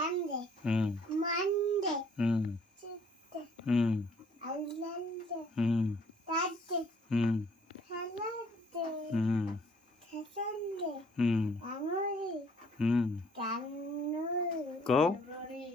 Sunday, Hmm. Monday, Hmm. Tuesday, Hmm. Wednesday, Hmm. Thursday, Hmm. Saturday, Hmm. Sunday, Hmm. January, Hmm. January, Go.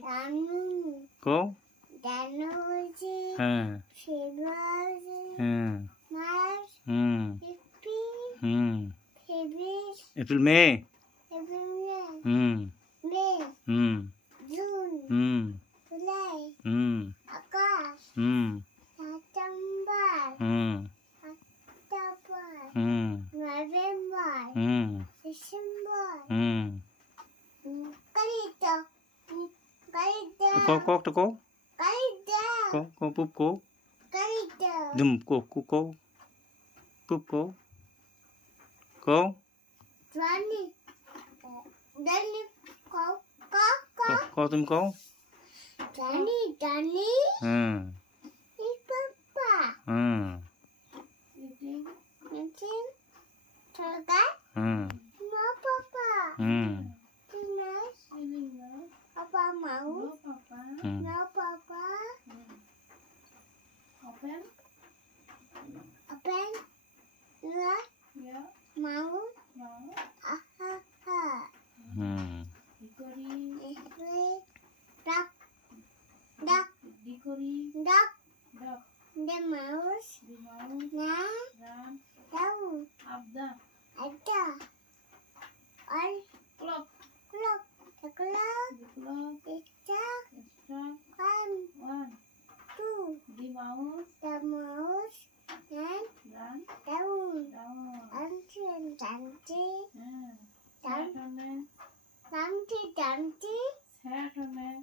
January, Go. January, Hmm. February, Hmm. March, Hmm. April, Hmm. February, April, May. April, Hmm. May, Hmm. June, Hmm. July, Hmm. August, Hmm. September, Hmm. October, Hmm. November, Hmm. December, Hmm. Calito, Calito, Cô to cô. Calito, Cô poop cô. Calito, Dùm cô poop cô. Cô. Johnny, Johnny, Cô tụm cô. Johnny, Johnny, Hmm. his papa, Hmm. Eating, Sugar, Hmm. no papa, Hmm. Dinesh, Papa Mouse, Hmm. no papa, open, right, mouse, Hmm. duck, the mouse, down, ada, all, clock, the clock, is one, two, the mouse, and down, Dumpty, Saturday,